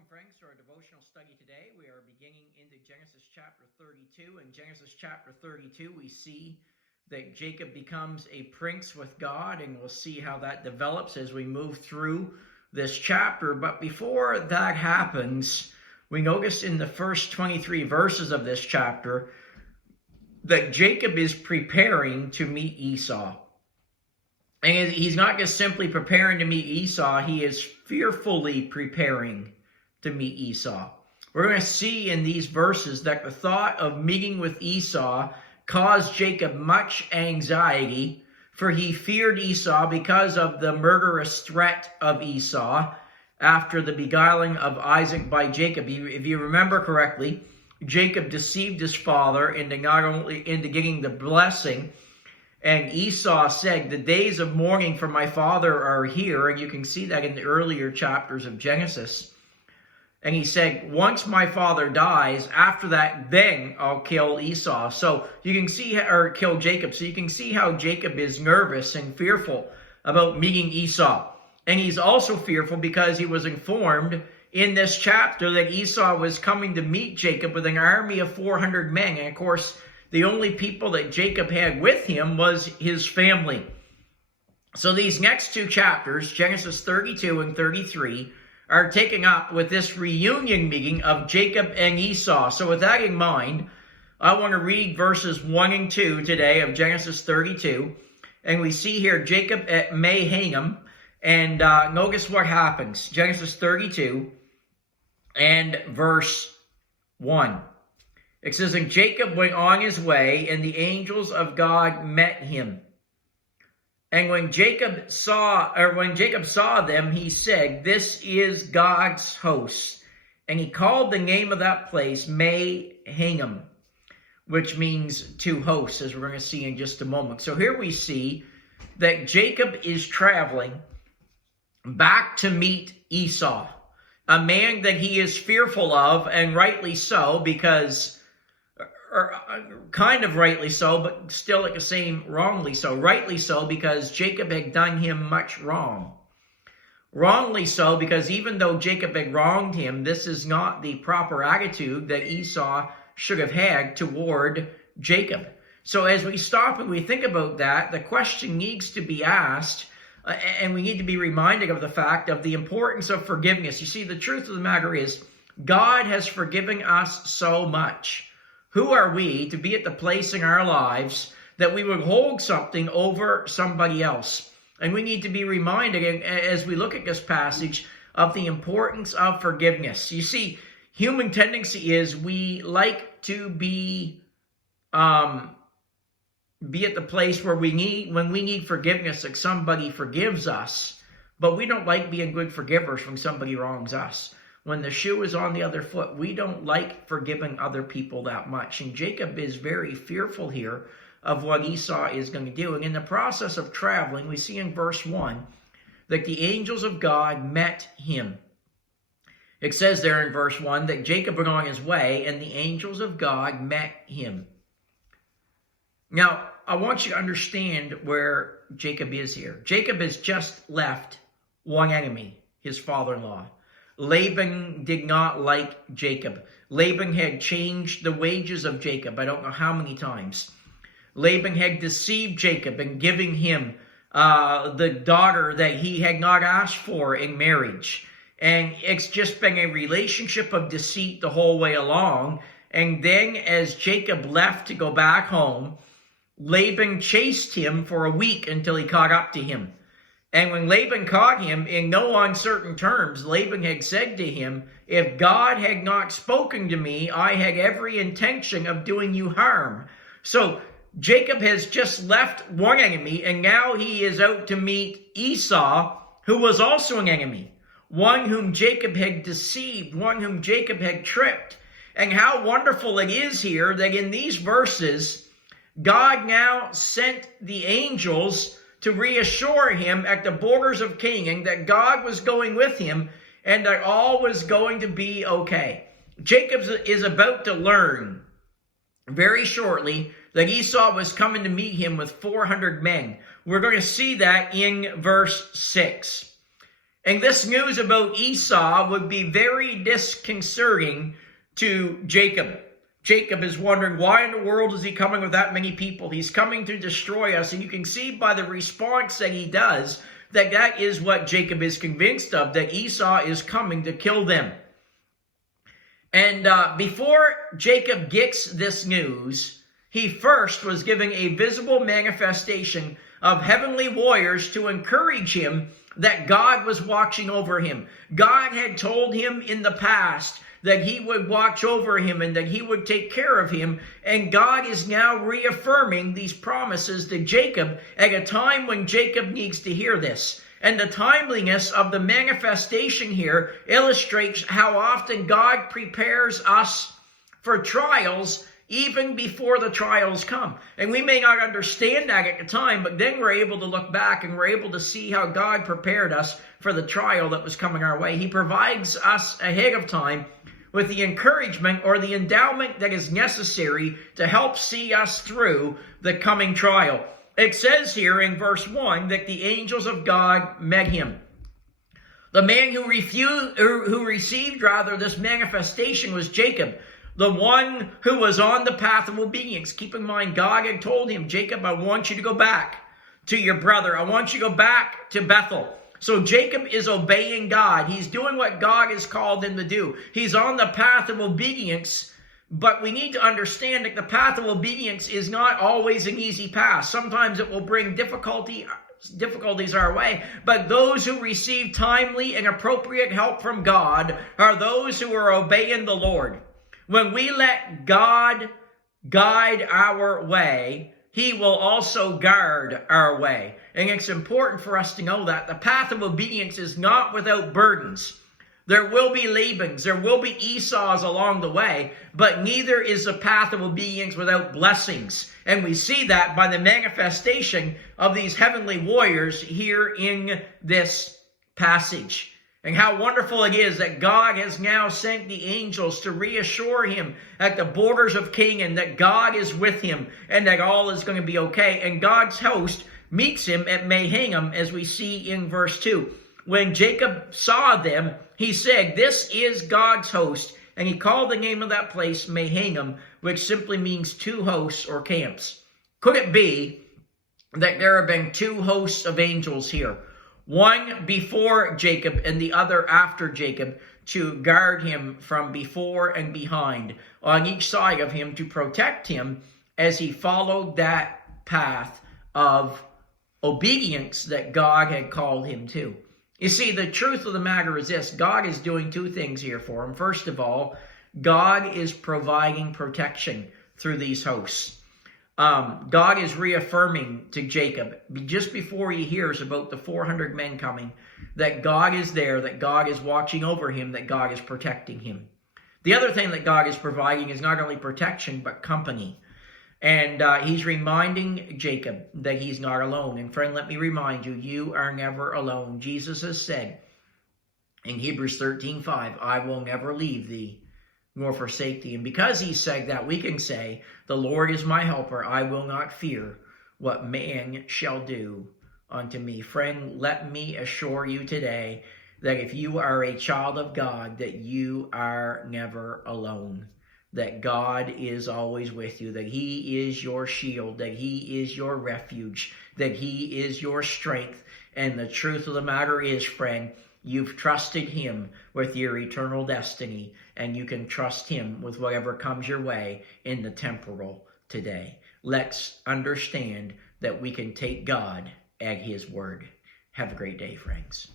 Welcome, friends, to our devotional study today. We are beginning into Genesis chapter 32. In Genesis chapter 32, we see that Jacob becomes a prince with God, and we'll see how that develops as we move through this chapter. But before that happens, we notice in the first 23 verses of this chapter that Jacob is preparing to meet Esau. And he's not just simply preparing to meet Esau, he is fearfully preparing to meet Esau. We're going to see in these verses that the thought of meeting with Esau caused Jacob much anxiety, for he feared Esau because of the murderous threat of Esau after the beguiling of Isaac by Jacob. If you remember correctly, Jacob deceived his father into getting the blessing. And Esau said, "The days of mourning for my father are here." And you can see that in the earlier chapters of Genesis. And he said, once my father dies, after that, then I'll kill Esau. So you can see, or kill Jacob. So you can see how Jacob is nervous and fearful about meeting Esau. And he's also fearful because he was informed in this chapter that Esau was coming to meet Jacob with an army of 400 men. And of course, the only people that Jacob had with him was his family. So these next two chapters, Genesis 32 and 33, are taken up with this reunion meeting of Jacob and Esau. So with that in mind, I want to read verses 1 and 2 today of Genesis 32. And we see here Jacob at Mahanaim. And notice what happens. Genesis 32 and verse 1. It says, "And Jacob went on his way, and the angels of God met him. And when Jacob saw them, he said, 'This is God's host.' And he called the name of that place Mahanaim, which means two hosts, as we're going to see in just a moment." So here we see that Jacob is traveling back to meet Esau, a man that he is fearful of, and rightly so, because or kind of rightly so, but still at the same wrongly so. Rightly so because Jacob had done him much wrong. Wrongly so because even though Jacob had wronged him, this is not the proper attitude that Esau should have had toward Jacob. So as we stop and we think about that, the question needs to be asked, and we need to be reminded of the fact of the importance of forgiveness. You see, the truth of the matter is, God has forgiven us so much. Who are we to be at the place in our lives that we would hold something over somebody else? And we need to be reminded, as we look at this passage, of the importance of forgiveness. You see, human tendency is we like to be at the place where when we need forgiveness, that somebody forgives us, but we don't like being good forgivers when somebody wrongs us. When the shoe is on the other foot, we don't like forgiving other people that much. And Jacob is very fearful here of what Esau is going to do. And in the process of traveling, we see in verse 1 that the angels of God met him. It says there in verse 1 that Jacob went on his way, and the angels of God met him. Now, I want you to understand where Jacob is here. Jacob has just left one enemy, his father-in-law. Laban did not like Jacob. Laban had changed the wages of Jacob, I don't know how many times. Laban had deceived Jacob in giving him the daughter that he had not asked for in marriage. And it's just been a relationship of deceit the whole way along. And then as Jacob left to go back home, Laban chased him for a week until he caught up to him. And when Laban caught him, in no uncertain terms, Laban had said to him, "If God had not spoken to me, I had every intention of doing you harm." So Jacob has just left one enemy, and now he is out to meet Esau, who was also an enemy. One whom Jacob had deceived, one whom Jacob had tricked. And how wonderful it is here that in these verses, God now sent the angels to reassure him at the borders of Canaan that God was going with him and that all was going to be okay. Jacob is about to learn very shortly that Esau was coming to meet him with 400 men. We're going to see that in verse 6. And this news about Esau would be very disconcerting to Jacob. Jacob is wondering, why in the world is he coming with that many people? He's coming to destroy us. And you can see by the response that he does that that is what Jacob is convinced of, that Esau is coming to kill them. And before Jacob gets this news, he first was giving a visible manifestation of heavenly warriors to encourage him that God was watching over him. God had told him in the past that he would watch over him and that he would take care of him. And God is now reaffirming these promises to Jacob at a time when Jacob needs to hear this. And the timeliness of the manifestation here illustrates how often God prepares us for trials even before the trials come. And we may not understand that at the time, but then we're able to look back and we're able to see how God prepared us for the trial that was coming our way. He provides us ahead of time with the encouragement or the endowment that is necessary to help see us through the coming trial. It says here in verse 1 that the angels of God met him. The man who received this manifestation was Jacob, the one who was on the path of obedience. Keep in mind, God had told him, Jacob, I want you to go back to your brother. I want you to go back to Bethel. So Jacob is obeying God. He's doing what God has called him to do. He's on the path of obedience, but we need to understand that the path of obedience is not always an easy path. Sometimes it will bring difficulties our way, but those who receive timely and appropriate help from God are those who are obeying the Lord. When we let God guide our way, He will also guard our way. And it's important for us to know that the path of obedience is not without burdens. There will be Labans, there will be Esau's along the way, but neither is the path of obedience without blessings. And we see that by the manifestation of these heavenly warriors here in this passage. And how wonderful it is that God has now sent the angels to reassure him at the borders of Canaan that God is with him and that all is going to be okay. And God's host meets him at Mahanaim, as we see in verse 2. When Jacob saw them, he said, "This is God's host." And he called the name of that place Mahanaim, which simply means two hosts or camps. Could it be that there have been two hosts of angels here? One before Jacob and the other after Jacob, to guard him from before and behind on each side of him, to protect him as he followed that path of obedience that God had called him to. You see, the truth of the matter is this: God is doing two things here for him. First of all, God is providing protection through these hosts. God is reaffirming to Jacob, just before he hears about the 400 men coming, that God is there, that God is watching over him, that God is protecting him. The other thing that God is providing is not only protection, but company. And he's reminding Jacob that he's not alone. And friend, let me remind you, you are never alone. Jesus has said in Hebrews 13:5, "I will never leave thee nor forsake thee." And because he said that, we can say, "The Lord is my helper. I will not fear what man shall do unto me." Friend, let me assure you today that if you are a child of God, that you are never alone. That God is always with you, that He is your shield, that He is your refuge, that He is your strength. And the truth of the matter is, friend, you've trusted Him with your eternal destiny, and you can trust Him with whatever comes your way in the temporal today. Let's understand that we can take God at His word. Have a great day, friends.